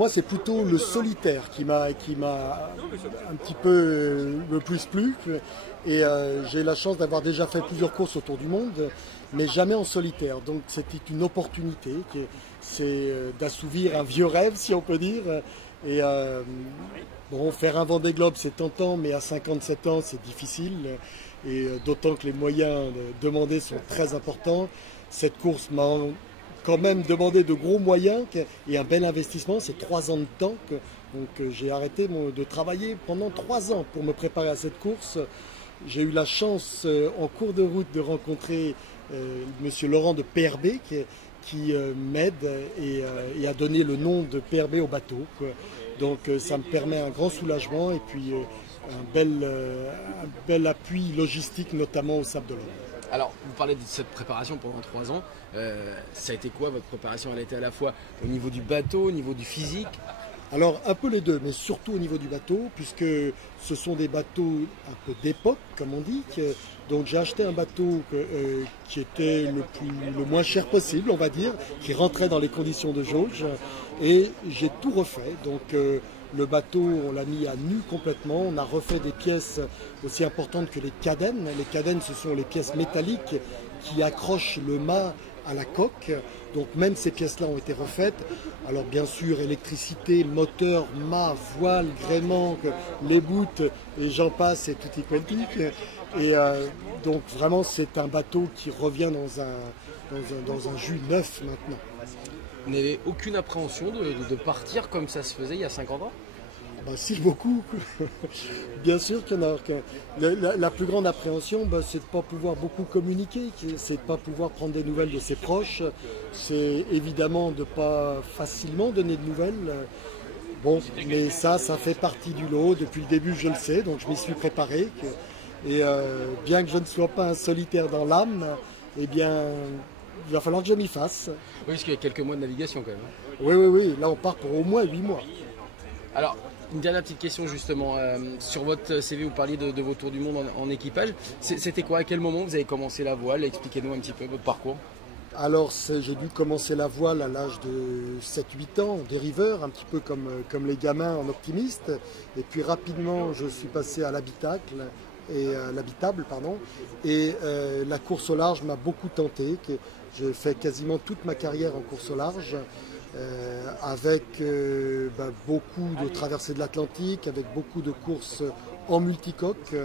Moi, c'est plutôt le solitaire qui m'a un petit peu le plus plu. Et j'ai la chance d'avoir déjà fait plusieurs courses autour du monde, mais jamais en solitaire. Donc c'était une opportunité, c'est d'assouvir un vieux rêve, si on peut dire. Et bon, faire un Vendée Globe, c'est tentant, mais à 57 ans, c'est difficile. Et d'autant que les moyens demandés sont très importants. Cette course m'a quand même demandé de gros moyens et un bel investissement. C'est 3 ans de temps. Donc j'ai arrêté de travailler pendant 3 ans pour me préparer à cette course. J'ai eu la chance en cours de route de rencontrer Monsieur Laurent de PRB qui m'aide et a donné le nom de PRB au bateau. Donc ça me permet un grand soulagement et puis un bel appui logistique, notamment au Sable d'Olonne. Alors, vous parlez de cette préparation pendant 3 ans. Ça a été quoi votre préparation? Elle a été à la fois au niveau du bateau, au niveau du physique? Alors, un peu les deux, mais surtout au niveau du bateau, puisque ce sont des bateaux un peu d'époque, comme on dit. Donc, j'ai acheté un bateau qui était le moins cher possible, on va dire, qui rentrait dans les conditions de jauge, et j'ai tout refait. Donc, le bateau, on l'a mis à nu complètement. On a refait des pièces aussi importantes que les cadennes. Les cadennes, ce sont les pièces métalliques qui accrochent le mât à la coque. Donc même ces pièces-là ont été refaites. Alors bien sûr, électricité, moteur, mât, voile, gréement, les bouts, et j'en passe, et tutti quanti. Et donc vraiment, c'est un bateau qui revient dans un jus neuf maintenant. Vous n'avez aucune appréhension de partir comme ça se faisait il y a 50 ans? Ben, si, beaucoup. Bien sûr qu'il y en a. La plus grande appréhension, c'est de ne pas pouvoir beaucoup communiquer, c'est de ne pas pouvoir prendre des nouvelles de ses proches, c'est évidemment de ne pas facilement donner de nouvelles. Bon, mais ça fait partie du lot. Depuis le début, je le sais, donc je m'y suis préparé. Et bien que je ne sois pas un solitaire dans l'âme, eh bien, il va falloir que je m'y fasse. Oui, parce qu'il y a quelques mois de navigation quand même. Oui. Là, on part pour au moins 8 mois. Alors, une dernière petite question justement. Sur votre CV, vous parliez de vos tours du monde en équipage. C'était quoi? À quel moment vous avez commencé la voile? Expliquez-nous un petit peu votre parcours. Alors, j'ai dû commencer la voile à l'âge de 7-8 ans, dériveur, un petit peu comme les gamins en optimiste. Et puis rapidement, je suis passé à l'habitable. Et la course au large m'a beaucoup tenté. J'ai fait quasiment toute ma carrière en course au large, avec beaucoup de traversées de l'Atlantique, avec beaucoup de courses en multicoque,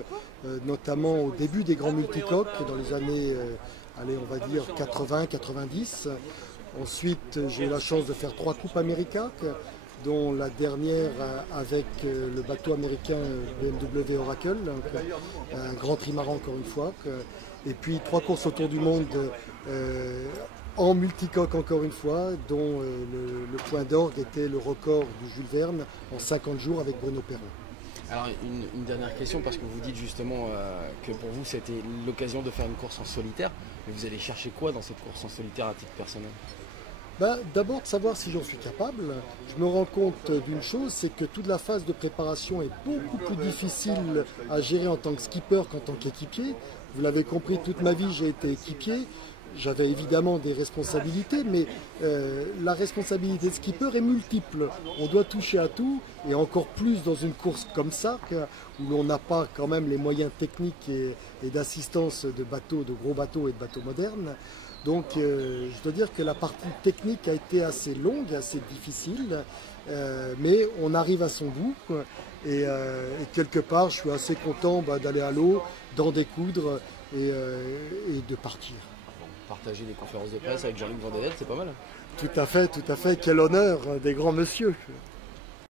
notamment au début des grands multicoques, dans les années, on va dire 80-90. Ensuite, j'ai eu la chance de faire 3 Coupes América, dont la dernière avec le bateau américain BMW Oracle, un grand trimaran encore une fois. Et puis 3 courses autour du monde en multicoque encore une fois, dont le point d'orgue était le record du Jules Verne en 50 jours avec Bruno Perron. Alors une dernière question, parce que vous dites justement que pour vous c'était l'occasion de faire une course en solitaire, mais vous allez chercher quoi dans cette course en solitaire à titre personnel? D'abord de savoir si j'en suis capable. Je me rends compte d'une chose, c'est que toute la phase de préparation est beaucoup plus difficile à gérer en tant que skipper qu'en tant qu'équipier. Vous l'avez compris, toute ma vie j'ai été équipier. J'avais évidemment des responsabilités, mais la responsabilité de skipper est multiple. On doit toucher à tout, et encore plus dans une course comme ça, où l'on n'a pas quand même les moyens techniques et d'assistance de bateaux, de gros bateaux et de bateaux modernes. Donc je dois dire que la partie technique a été assez longue, assez difficile, mais on arrive à son bout. Et quelque part, je suis assez content d'aller à l'eau, d'en découdre et de partir. Partager des conférences de presse avec Jean-Luc Vandenel, c'est pas mal. Tout à fait, quel honneur des grands messieurs.